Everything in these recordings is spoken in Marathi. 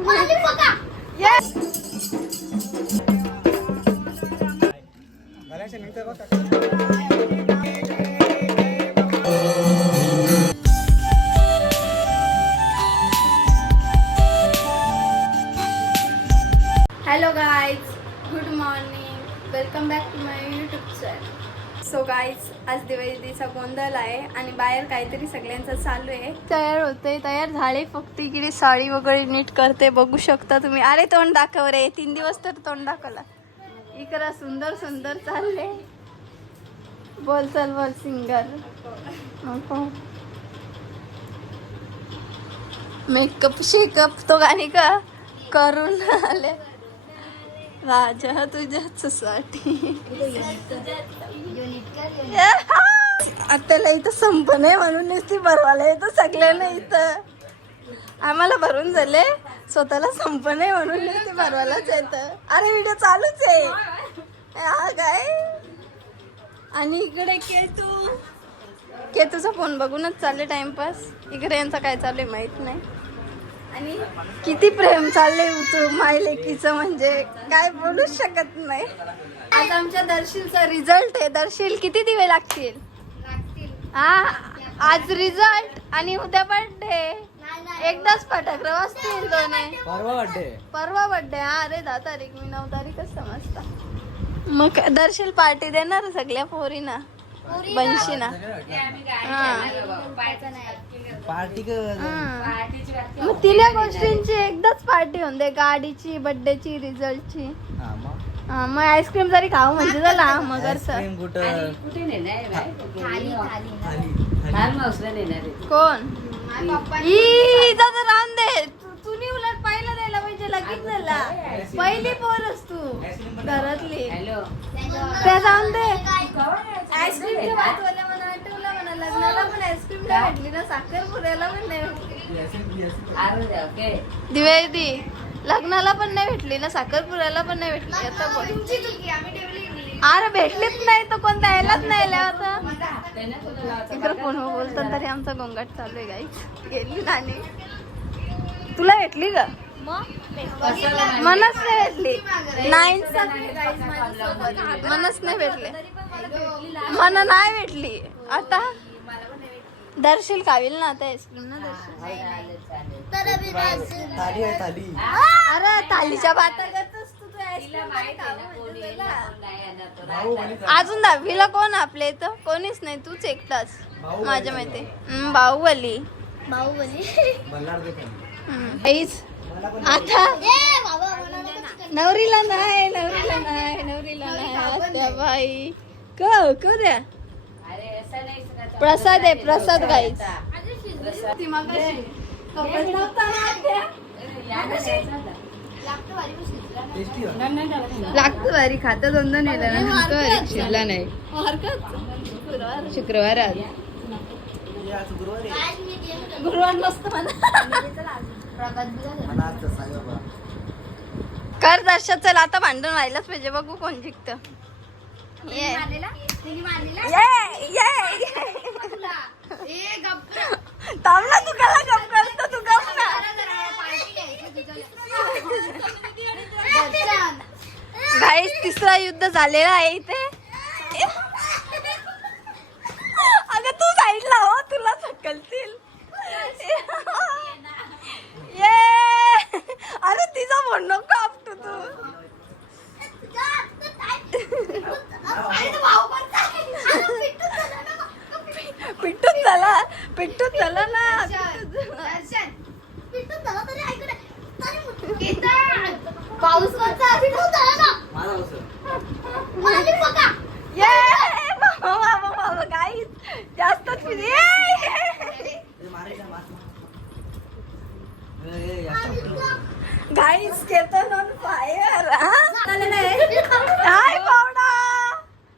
Hello guys, good morning, welcome back to my YouTube channel. So guys, आज दिवाळीचा गोंधळ आहे आणि बाहेर काहीतरी सगळ्यांचं चालू आहे. तयार होते, तयार झाले, फक्त इकडे साडी वगैरे नीट करते, बघू शकता तुम्ही. अरे तोंड दाखव रे, 3 दिवस तर तोंड दाखवला. इकडं सुंदर सुंदर चालले. बोल चल बोल सिंगर. मेकअप शेकअप तो गाणी का करून आले. राजा तुझ्यासाठी आत्याला इथं संप नाही म्हणून ती भरवायला येतं सगळ्यांना. इथं आम्हाला भरून झाले, स्वतःला संप नाही म्हणून ती भरवायलाच येतं. अरे व्हिडिओ चालूच आहे हा काय. आणि इकडे केतूचा फोन बघूनच चालले टाइमपास. इकडे यांचा काय चालू आहे माहित नाही. आणि किती प्रेम चालले तू माय लेकीचं, म्हणजे काय बोलूच शकत नाही. आज आमच्या दर्शीलचा रिझल्ट आहे. दर्शील किती दिवे लागतील? हा, आज रिझल्ट आणि उद्या बर्थडे. एकदाच फटाकडे वाजतील दोन्ही. परवा बर्थडे. हा अरे 10 तारीख, मी 9 तारीखच समजता. मग दर्शील पार्टी देणार सगळ्या पोरीना बनशीना. मग तिला गोष्टींची एकदाच पार्टी होऊन दे, गाडीची, बर्थडेची, रिझल्टची. मग आईस्क्रीम जरी खाऊ म्हणजे झाला. मग कोण राहून दे. तुम्ही उलट पहिला द्यायला पाहिजे, लगेच झाला. पहिली पोरच तू घरातली. त्या जाऊन दे. आईस्क्रीमच्या भातवाल्या म्हणा, आठवलं म्हणा, लग्नाला पण आईस्क्रीम नाही भेटली ना, साखरपुड्याला पण नाही भेटली. दिवेदी लग्नाला पण नाही भेटली ना, साखरपुड्याला पण नाही भेटली. आता अरे भेटलीच नाही तर कोण द्यायलाच नाही आता. इकडे फोन बोलतात तरी आमचा गोंगाट चालू आहे. गाईस गेली नानी. तुला भेटली का? मनच नाही भेटली. मनच नाही भेटले. मन नाही भेटली. आता दर्शील खावील ना आता आईस्क्रीम ना. दर्शील अरे थालीच्या भातागतच तू अजून 10वीला कोण आपल्या इथं? कोणीच नाही, तूच एकटाच माझ्या माहिती. बाहुबली आता नवरीला नाही, नवरीला नाही, नवरीला नाही. बाई द्या प्रसाद आहे, प्रसाद गाईच. लागतो भारी. खातं 2 नेलं शिरला नाही. शुक्रवार आज गुरुवार नसतं कर दर्शन. चल आता भांडण व्हायलाच पाहिजे, बघू कोण जिंकतं. थांब ना, तू कला गप करतो, तू गप ना. गाईस 3रा युद्ध झालेला आहे इथे. अगं तू साईडला हो, तुला ढकलतील. अरे तिचा फोन नको आपटू तू. पिट्टून झाला ना. पाऊस जास्तच guys Ketan on fire. Hi पावडा.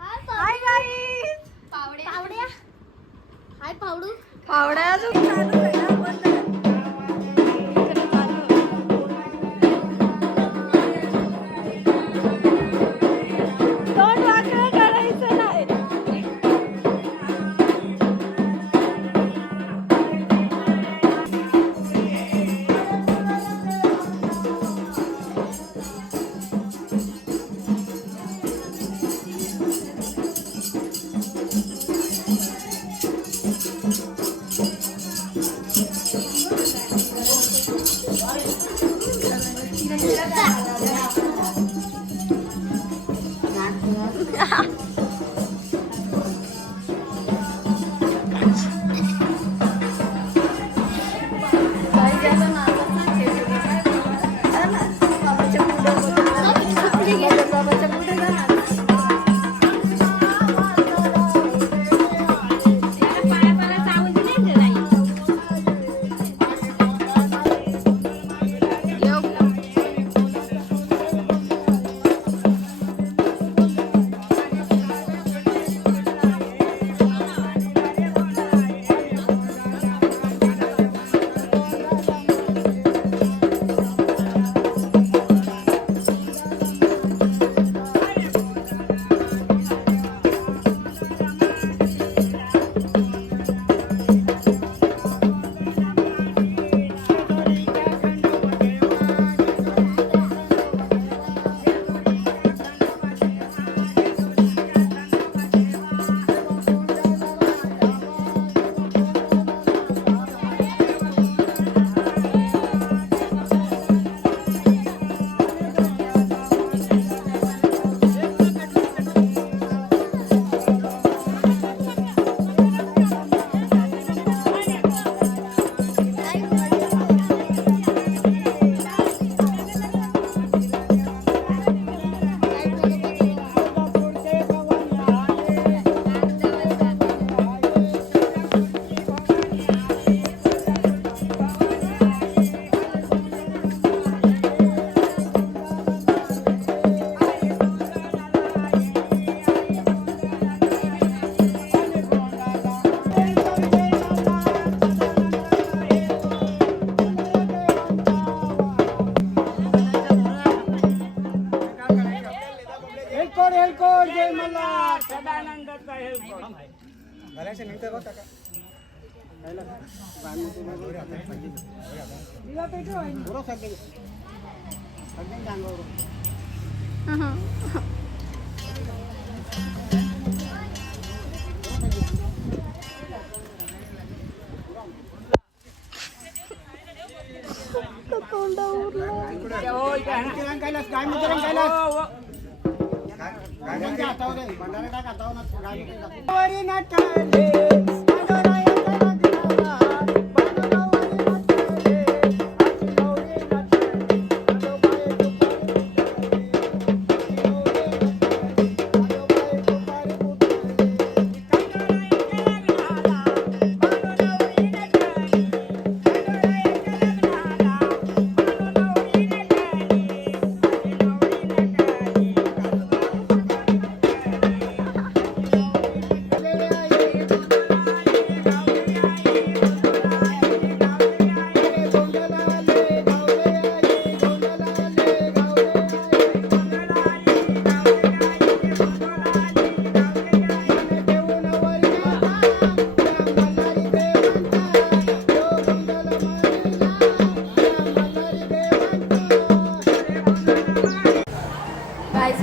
Hi guys. पावड्या. हाय पावडू. पावड्या अजून चालू आहे ना.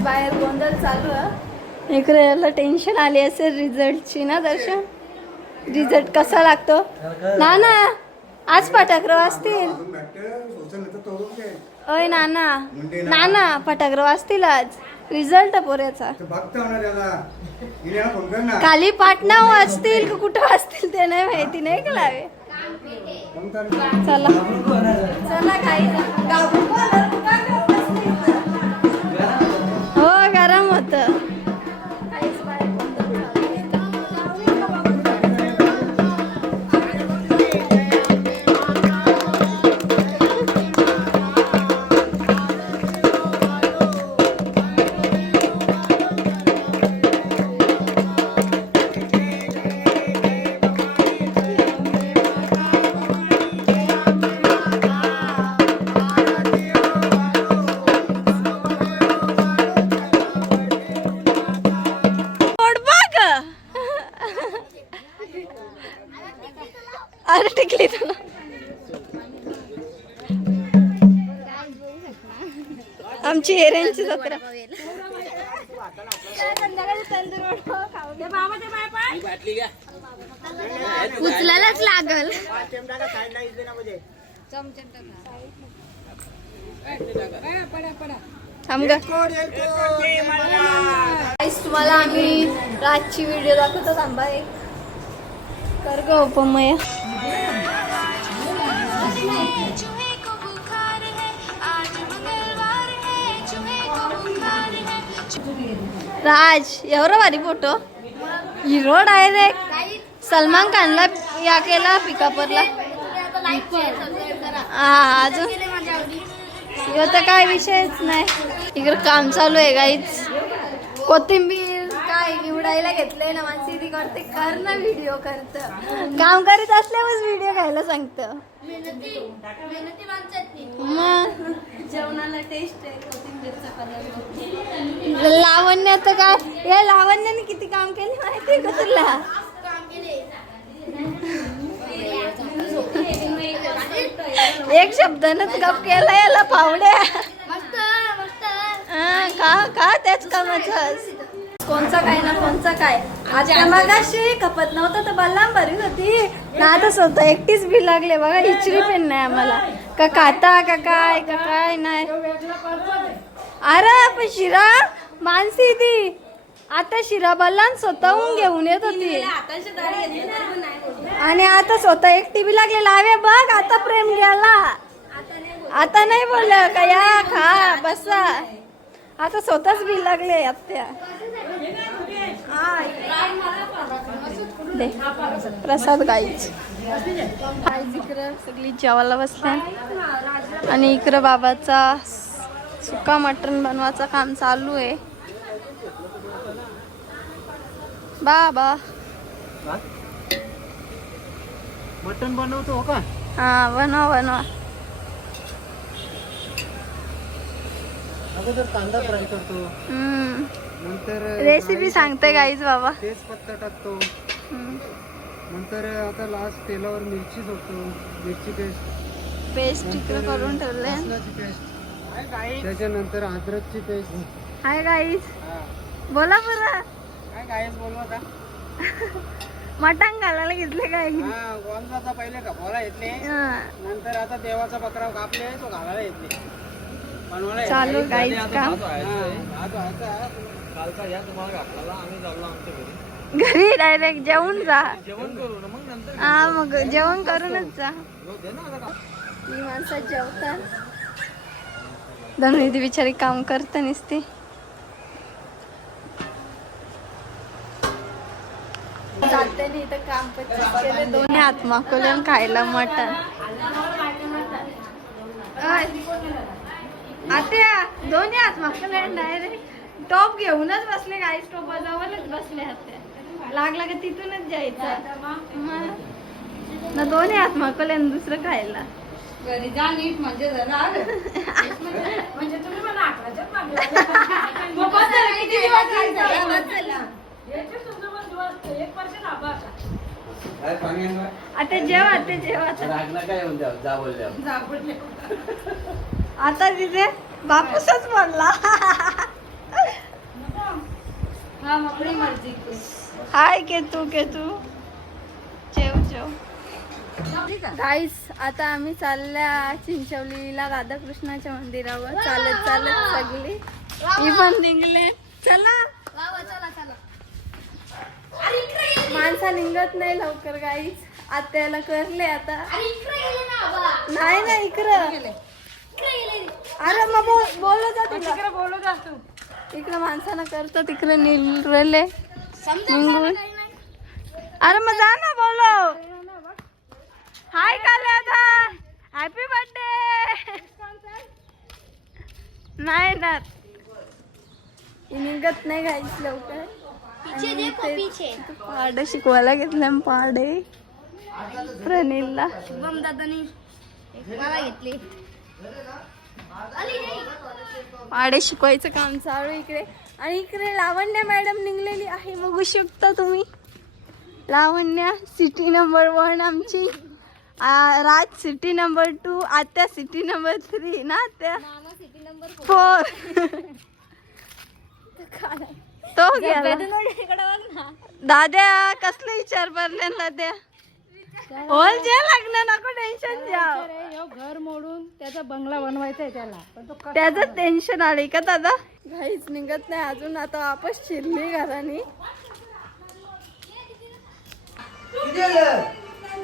बाहेर गोंधळ चालू आहे. इकडे याला टेन्शन आली असेल रिझल्टची ना दर्शन. रिझल्ट कसा लागतो ना ना. आज फटाकडे वाजतील. ओय नाना नाना फटाकडे वाजतील आज. रिझल्ट पोऱ्याचा खाली पाटणा वाजतील का कुठं वाजतील ते नाही माहिती नाही का लावे. चला चला काही हो गरम होत. अरे टिकली तुला. आमची एरेंची जत्रा. उचलायलाच लागल. तुम्हाला आम्ही रातची व्हिडिओ दाखवतो. थांबा एक कर ग उपमय. राज एवढा भारी फोटो. हिरो डायरेक्ट सलमान खानला या केला पिकापरला. हा अजून तर काय विषयच नाही. इकडे काम चालू आहे गाईच. कोथिंबीर काय निवडायला घेतलंय ना माणसी ती करते. कर ना व्हिडिओ करत. काम करीत असल्यावर व्हिडिओ घ्यायला सांगतं. मग जेवणाला टेस्ट आहे कोथिंबीरचा कलर. लावण्य तर काय या लावण्याने किती काम केले माहिती का तुला. एक शब्दानच गप केला याला पावड्या. का त्याच कामाचं कोणचा काय ना कोणचा काय. आता मगाशी खपत नव्हतं तर बल्लाम भरी होती ना. आता स्वतः एकटीच बी लागले बघा. इचरी पण नाही आम्हाला का खाता का काय नाही. अरे पण शिरा मानसी ती आता शिरा बल्लान स्वतःहून घेऊन येत होती. आणि आता स्वतः एकटी बी लागले. लावे बघ आता प्रेम गेला. आता नाही बोललं का या खा बसा. आता स्वतःच बी लागले आत्या. प्रसाद गाईच इकडं सगळी जेवायला बसल्या. आणि इकडं बाबाचा सुका मटण बनवायचं काम चालू आहे. बाबा मटण बनवतो का. हा बनवा अगोदर कांदा फ्राय करतो. नंतर रेसिपी सांगते गाईज बाबा. तेजपत्ता टाकतो. नंतर आता लास्ट तेलावर मिरची सोडतो, मिरची पेस्ट, पेस्ट तिकडे करून ठेवले. लसणाची पेस्ट, त्याच्यानंतर अद्रकची पेस्ट. हाय गाईज, बोला बरं. काय गायस बोलवा का? मटण घालायला घेतले काय? गोंजाचा पहिले कापायला घेतले, नंतर आता देवाचा बकरा कापले तो घालायला घेतले. चालू गाईज काम. कालचा या तुम्हाला घातला, आम्ही चाललो आमच्या घरी. घरी डायरेक्ट जेवून जा. जेवण करू ना मग नंतर. हा मग जेवण करूनच जा. ही माणसं जेवतात, धनुदी बिचारी काम करते नसते. जाते नाही तर काम केले. दोन्ही हात माकवले खायला मटण. आत्या दोन्ही हात माकवले डायरेक्ट टॉप घेऊनच बसले. गाईस टॉप जवळच बसले. आत्या लागला का तिथूनच जायचं ना. दोन्ही हात माकवले आणि दुसरं खायला. घरी जा नीट म्हणजे जरा म्हणजे तुम्ही मला आता जेवा ते जेवा. आता तिथे बापूसच बोलला. हा आपली मर्जी. हाय केतू केतू जेव जेव. गाईस आता आम्ही चालल्या चिंचवलीला राधाकृष्णाच्या मंदिरावर. चालत चालत सगळी मी पण निघले. चला माणसा निघत नाही लवकर गाईस. आत्याला करले आता. नाही ना इकडं. अरे मग बोलत जा तिकडे. बोलू जा तू. इकडं माणसानं करतो तिकडे निघले. अरे मग जा ना बोलो. हाय काल्या, हॅपी बर्थडे. नाही ना निघत नाही गाईस लवकर. पाडे शिकवायला घेतले पाडे प्रणीलला. शुभम दादानी मला घेतली. पाडे शिकवायचं काम चालू इकडे. आणि इकडे लावण्या मॅडम निघलेली आहे, बघू शकता तुम्ही. लावण्या सिटी नंबर 1 आमची. राज सिटी नंबर 2, आत्या सिटी नंबर 3 ना आत्या. 4 तो गेला. दाद्या कसलं विचार पडले दाद्या. होल जे लागणार नको टेन्शन घ्या. घर मोडून त्याचा बंगला बनवायचा आहे त्याला, पण तो त्याचं टेन्शन आले का दादा. काहीच निघत नाही अजून. आता वापस शिरली घराने.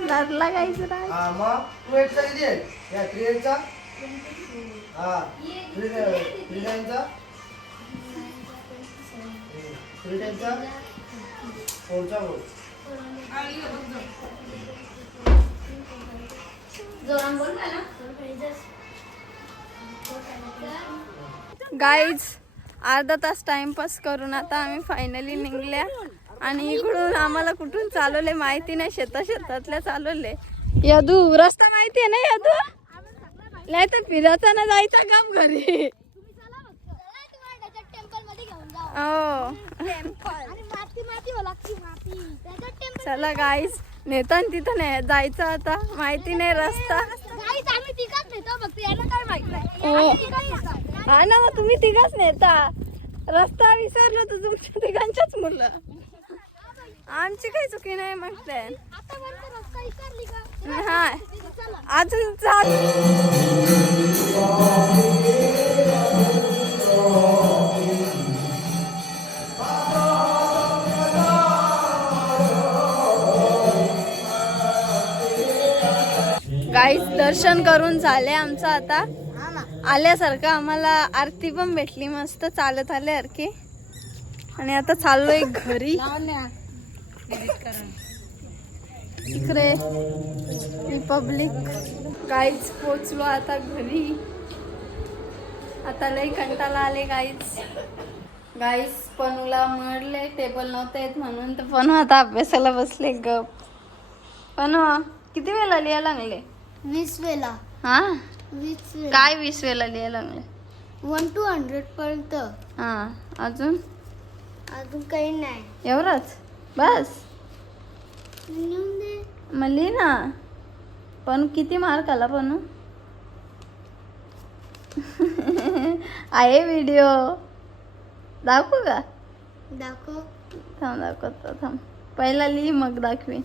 लागला काहीच नाही. गाईज अर्धा तास टाइमपास करून आता आम्ही फायनली निघल्या. आणि इकडून आम्हाला कुठून चालवले माहिती नाही. शेतातल्या चालवले. यदू रस्ता माहिती आहे ना यदू. नाही तर फिरायचा ना जायचा काम घरी. चला गाईज नेता तिथं नाही जायचं. आता माहिती नाही रस्ता. हा ना मग तुम्ही तिघच नेता. रस्ता विसरलो तर तुमच्या तिघांच्याच मुलं. आमची काही चुकी नाही म्हटले. हा अजून गाईस दर्शन करून झाले आमचं. आता आल्यासारखं आम्हाला आरती पण भेटली मस्त चालत आल्यासारखी. आणि आता चाललोय घरी. इकडे रिपब्लिक. गाईज पोचलो आता घरी. आता लई कंटाळा आले गाईज. गाईज पनूला म्हणले टेबल नव्हते येत म्हणून, तर पनू आता अभ्यासाला बसले गप. पनू किती वेळा लिहायला लागले? 20 वेळा. हा 20 वेळा. काय 20 वेळा लिहायला लागले? 1 to 100 पर्यंत. हा अजून अजून काही नाही. एवढंच बस. लिहून दे. मग लिही ना. पण किती मार्क आला पण आहे व्हिडिओ दाखवू का? दाखव. थांब दाखवतो थांब. पहिला लिही मग दाखवी.